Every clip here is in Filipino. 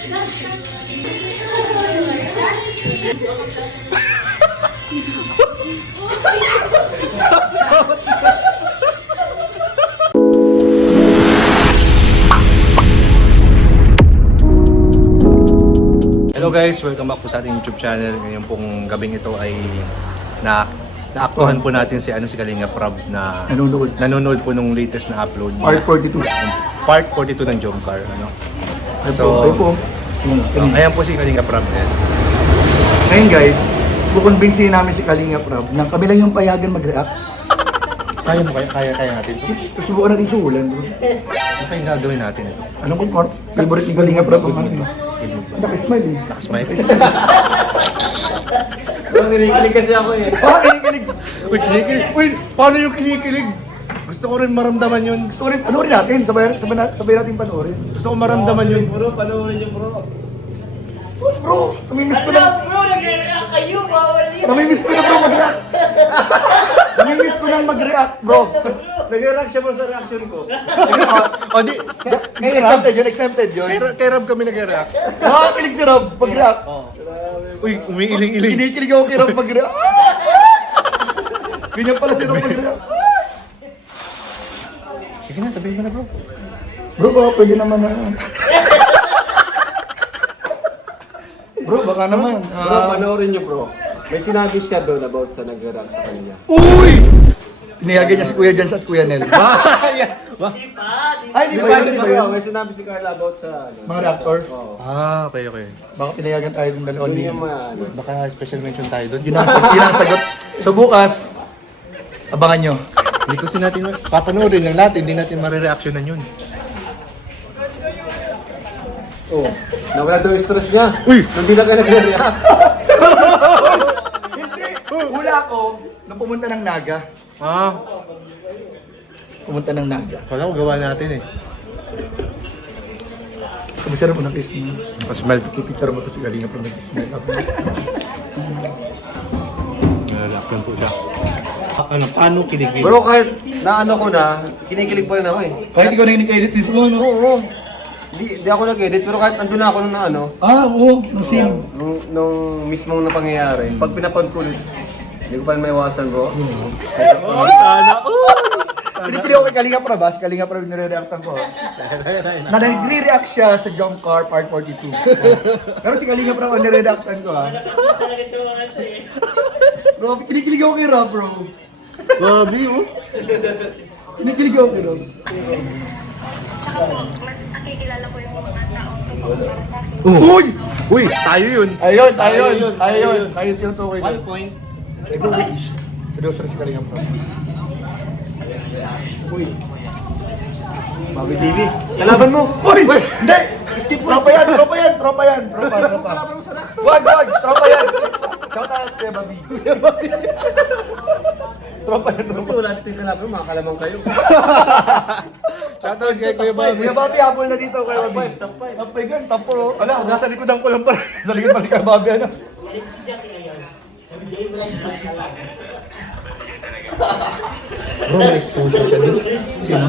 Hello guys, welcome back po sa ating YouTube channel. Ngayon pong gabing ito ay naaktuhan po natin si Kalinga Prab na nanonood po nung latest na upload. Part 42. Part 42 ng Jomcar. Ayan po si Kalinga Prab. Ngayon guys, kukonbinsihin namin si Kalinga Prab na kami lang yung payagan mag-react. Kaya natin ito. Susubukan natin suhulan. Ano pa yung gagawin natin ito? Anong kung parts? Favorite ni Kalinga Prab ang ano? Nakasmile eh. Nakasmile. Kinikilig kasi ako eh. Kinikilig! Uy, kinikilig! Uy, paano yung kinikilig? Gusto ko rin maramdaman yun. Gusto ko rin, panoorin natin. Sabay natin panoorin. Gusto ko maramdaman yun. Bro, panoorin niyo bro. Bro, namimiss ko na. Bro, nagre-react kayo, bawal yun. Namimiss ko na bro mag-react. Namimiss ko nang mag-react bro. Nag-react siya bro sa reaction ko. O di, Exempted yun. kay Rob kami nag-react. Nakakakilig si Rob pag-react. Uy, umiiling-iling. Kinikilig ako kay Rob mag-react. Ganyan pala si Rob mag-react. Sige na, sabihin mo na bro. Bro, baka pwede naman na. Bro, baka naman. Bro, panoorin niyo bro. May sinabi siya doon about sa nag-react sa kanya. Uy! Inihagan niya si Kuya Jans at Kuya Nel. Ay, di ba yun? Di ba yun? May sinabi si Carla about sa ano. Mga reactors. Oo. Okay. Baka pinayagan tayo ng dalawa Hindi ni. niya ano. Baka special mention tayo doon. Yun ang sagot. So bukas, abangan nyo. Hindi kasi natin papanoorin lang natin, hindi natin marireactionan yun. Oo. Nawala daw yung stress niya. Uy! Hindi na kayo nag-react. Hindi! Hula ako nung pumunta ng Naga. Pumunta ng Naga. Wala ko gawa natin eh. Kamasarap mo ng kiss mo. Pasmal. Ipicture mo to si Kalinga from the kiss mo. Reaction po siya. Paano kiligin? Bro, kahit na ano ko na, kinikilig pa rin ako eh. Kahit ikaw na in-edit mismo, no? Oo. Di ako nag-edit, pero kahit andun na ako nung ano, Oo, nung scene. nung mismong na pangyayari, pag pinapanood ko ulit, hindi ko pa rin maiwasan bro. Sana. Kinikilig ako kay Kalinga Prab, si Kalinga Prab nire-reactan ko. Na nagre-react siya sa Jump Car Part 42. Pero si Kalinga Prab ang nire-reactan ko ha. Bro, kinikilig ako kay Rob bro. Babi oh. Kinikilig ako kay Rob. Tsaka po, mas nakikilala ko yung mga taong totoo para sa akin. Uy! Uy, tayo yun. Ayun, tayo tinutukoy One ko. point. Eh bro, wait. Seryoso na si Kalinga Prab. Uy. Babi TV, kalaban mo! Uy! Hindi! Skip mo! Tropa yan! Tropa! Wag! Tropa yan! Shout out kay Babi. Tropa yan, Hindi, wala dito yung kalaban mo, makakalamang kayo. Shoutout kay Kuya Bobby. Kuya Babi, habol na dito kay Babi. Top 5. Top 5 yan, top 4. Ala, nasa likodan ko lang pala. Sa likod pala kay Babi, ano? Bro, may exposure ka din. Sino?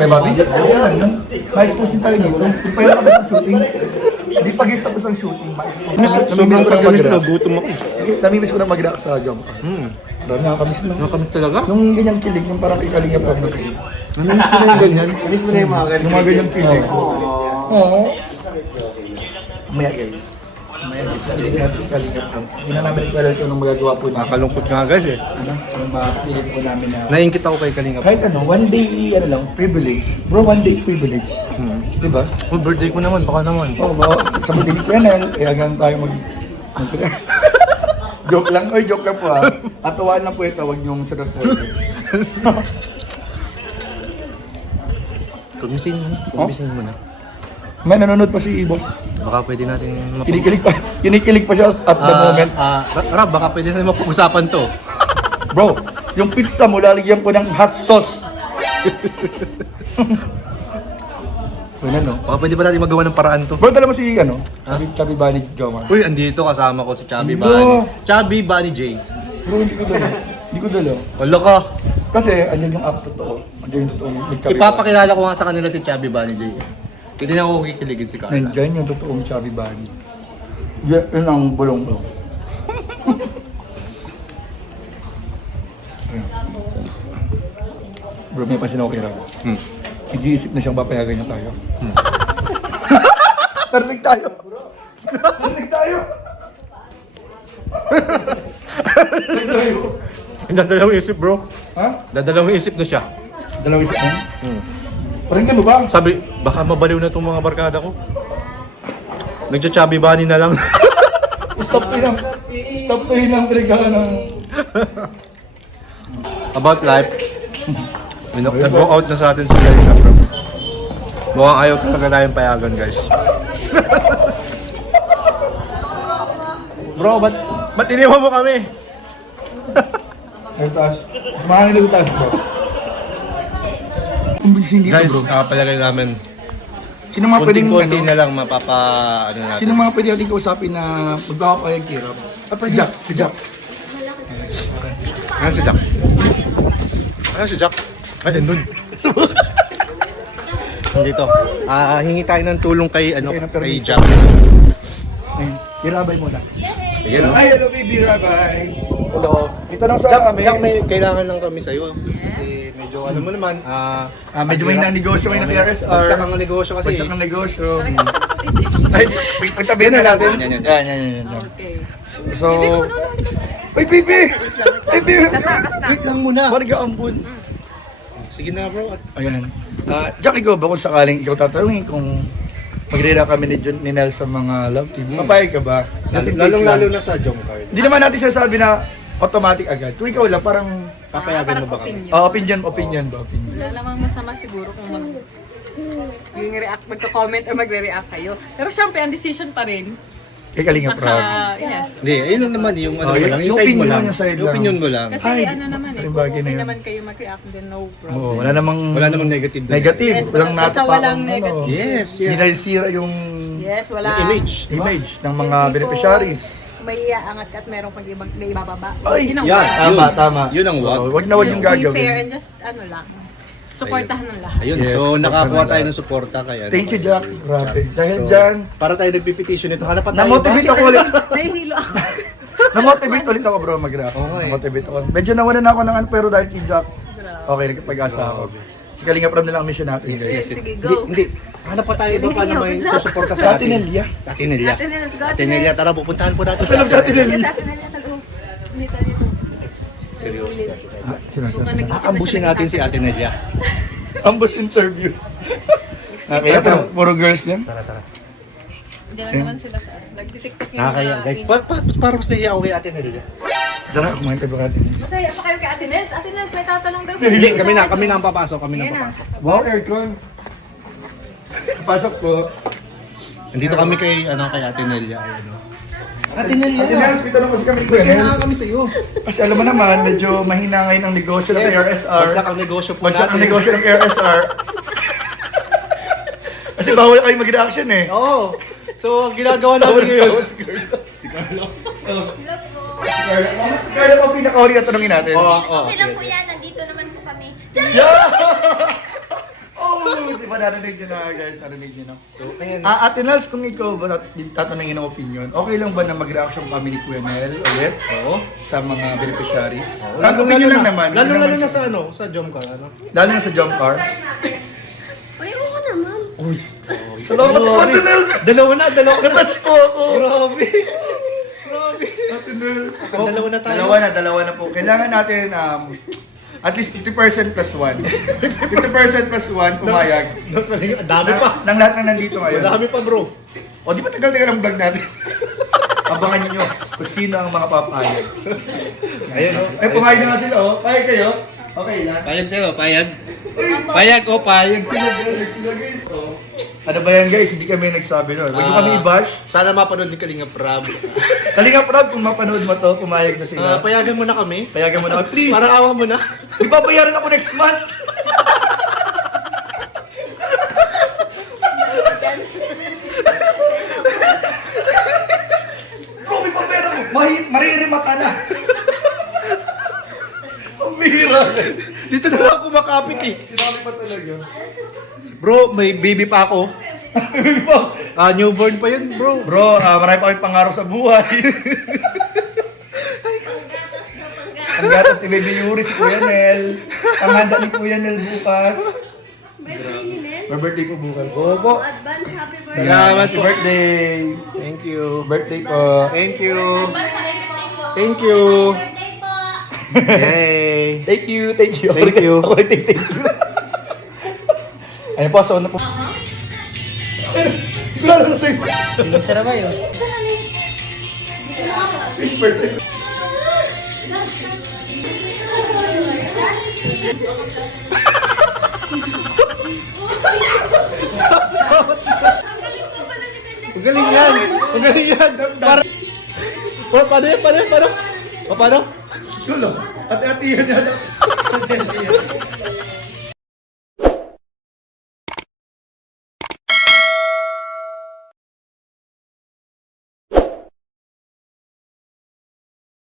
Kay Babi? Ayan, no? Ma-expose din tayo dito. Hindi pa yan tapos ng shooting. Hindi pa guys tapos ng shooting. Sobrang paggamit na, gutom ako. Namimiss ko na mag-react sa Jump. Nakakamiss na. Nakamit talaga? Yung ganyang kilig, yung parang ikaling yung problem. Namiss ko na yung ganyan. Miss mo na yung mga ganito. Yung mga ganyang kilig. Oo. Mamaya guys. Mamaya guys. Kaling natin si Kaling Kapag. Hindi na namin nagkaroon ito nung magagawa po namin. Nakakalungkot nga guys eh. Yung mapilit po namin na... Naingkit ako kay Kalinga. Kahit ano, one day, ano lang, privilege. Bro, one day privilege. Diba? Oh, birthday ko naman, baka naman. Oo, ba? Sa matinig ko yan, kaya hanggang tayo joke lang. Oy, joke lang po ha. Atawaan lang po ito, huwag niyong seryoso. Kumisin mo na. May nanonood pa si Boss. Baka pwede natin Kinikilig pa siya at the moment. Rab, baka pwede natin mapag-usapan to. Bro, yung pizza mo, lalagyan ko ng hot sauce. Ano, no? Baka pwede ba natin magawa ng paraan to? Bro, dala mo si, ano? Chubby Bunny Jomar. Uy, andito kasama ko si Chubby Hello. Bunny. Chubby Bunny J. Bro, hindi ko dala. Hindi ko dala. Wala ka. Kasi, andyan yung app totoo. Andyan yung totoong nagkabi. Ipapakilala ko nga sa kanila si Chubby Bunny J. Hindi na ako kikiligin si Carla. Nandyan yung totoong chubby bunny. Yun ang bulong ko. Ayun. Bro, may pansin ako kay Rob. Nag-iisip na siyang papayagan niya tayo. Narinig tayo! Narinig tayo! Dadalawang isip bro. Ha? Dadalawang isip na siya. Dalawang isip mo? Paringgan mo ba? Sabi, baka mabaliw na itong mga barkada ko. Nagcha-chubby bunny na lang. Stop to yun ang pinagdala ng... About life. Nag-go out na sa atin si Kalinga bro. Mukhang ayaw talaga tayong payagan guys. Bro, ba't iniwan mo kami? Ay, taas. Samahan nila taas, bro. Kumbinsin dito, Guys, bro. palagay namin. Sino mga pwedeng, Kunting-kunti ano, na lang ano natin. sino mga pwede natin kausapin na magpapapayag kay Rob? Si Jack. Ayan si Jack. Ayan si Jack. Ay, andun. Dito. Hingi tayo ng tulong kay, kay Jack. Ayun, irabay muna. Ayan. Ay, hello baby, rabay. Hello. Itanong sa kami. Jack, may kailangan lang kami sa'yo. Kasi medyo, alam mo naman, Medyo may negosyo ngayon ng KRSR. Bagsak ang negosyo kasi. Bagsak ng negosyo. Ay, pagtabihan na natin. Yan. Okay. So, ay, baby! Baby! Wait lang muna. Parang ambon. Sige na bro. Ayan. Jack, ikaw ba kung sakaling ikaw tatanungin kung magre-react kami ni Nel sa mga love team, papayag ka ba? Kasi Lalong-lalo na sa Jom Card. hindi naman natin sinasabi na automatic agad. Kung ikaw lang, parang Papayagan mo ba kami? opinion ba? Opinion. Wala namang masama siguro kung magko-comment or magre-react kayo. Pero syempre, ang decision pa rin. Kay Kalinga Prab. Yes. Hindi, ayun lang naman yung Oh, yung yung side mo opinion, lang. yung side Yung lang. opinion mo lang. Kasi Ay, ano naman yung kung bagay na okay yun. naman kayo mag-react, then no problem. Oo, wala namang negative doon. negative. Yes, Walang basta natapakang walang negative. Yes, Hindi yes. nasisira yung Yes, wala. Yung image. image ng mga Hindi po beneficiaries. May iaangat ka at merong pag-ibang may ibababa. Ay, Yun ang yan. wag. Tama. Yun ang wag. Wag na wag yung Just be fair gagawin. and just ano lang. Supportahan ng lahat. Ayun, Yes, so supportan nakakuha na tayo lahat. ng suporta kaya. Thank you, Jack. Grabe. Dahil dyan, Para tayo nagpipetition nito. Hanap pa tayo na-motivate ba? ako ulit. Nahihilo ako. Na-motivate ulit ako, bro, mag-react. Oo nga eh. Na-motivate ako. Medyo nawalan ako ng ano, pero dahil kay Jack, okay, nagpag-asa ako. Si Kalinga Prab na lang ang mission natin. Yes, guys. yes. Sige, Hindi, go. hindi. Hanap pa tayo ba paano may Good luck. susuporta Sa sa atin, atin? Nelia. Atin Nelia. Ate Nels, go, Atin Nelia, tara pupuntahan po natin Sa loob sa atin, Nelia. Yes, Ate Nels, sa loob. Dito, dito. Seryoso. Sinasabi. Aambusin natin si Atin Nelia. Ambush interview. Kaya puro girls yan. Tara, tara. Diyan lang naman sila sa nagtitiktok yung Nakakaya guys. Para mas naiya ako kay Atin Nelia. Tara, kumain tayo ba natin? Masaya pa kayo kay Ate Nels? Ate Nels, may tatanong daw Hindi, kami na ang papasok, kami na ang papasok. Wow, aircon. Pasok po. Nandito kami kay Ate Nelia. Ate Nelia. Ate Nels, may tanong kasi kami. Kailangan kami sa iyo. Kasi alam mo naman, medyo mahina ngayon ang negosyo ng Yes, KRSR. bagsak ang negosyo po Bagsak ang natin. negosyo ng KRSR. Kasi bawal kayo mag-reaction eh. Oo. So, ang ginagawa namin ngayon. Si Carla pa ang pinakahuli na tanongin natin. Oo, Okay lang po yan, nandito naman po kami. Oh, di ba narinig nyo na guys, narinig nyo na. So, ayan. Ate Nels, kung ikaw ba tatanungin ng opinion, okay lang ba na mag-reaction kami ni Kuya Nel ulit? Oo. Sa mga beneficiaries? Lalo lang naman. Lalo na sa sa Jom Car, Lalo na sa jump car. Uy, oo naman. Salamat po, Ate Nel! Dalawa na. Natouch po ako! Grabe. Ate Nels! Dalawa na tayo. Dalawa na po. Kailangan natin at least 50% plus 1. 50% plus 1 pumayag. Ang dami pa. Ng lahat na nandito ngayon. Madami pa bro. O di ba tagal-tagal ang vlog natin? Abangan nyo kung sino ang mga papayag. Ayun o. Ay, pumayag na nga sila oh. Payag kayo? Okay lang. Payag sa'yo, payag. Payag o payag. Sila guys oh. Ano ba yan guys? Hindi kami nagsabi nun. Huwag nyo kami i-bash. Sana mapanood ni Kalinga Prab. Kalinga Prab, kung mapanood mo to, pumayag na sila. Payagan mo na kami. Payagan mo na. Please! Parang awa mo na. Ipapayaran ako next month! Bro, may papera mo! Maririmata na! Ang bihira! Dito na lang ako makapit eh. Sinabi pa talaga. Bro, may baby pa ako. Newborn pa yun, bro. Bro, marami pa kami pangarap sa buhay. Ang gatas ni Baby Yuri si Kuya Nel. Ang handa ni Kuya Nel bukas. Birthday ni Nel. May birthday ko bukas. Opo. Advance happy birthday. Salamat Happy po. birthday. Thank you. Birthday po. Thank you. Thank Thank you. Birthday po. Yay. Thank you, thank you. Thank you. Ako rin, thank you. Ayun po, so ano po. Sarap ba yun? Magaling yan. Magaling yan. Para... Paano yan? Paano? Tulo. Ate-ate yan.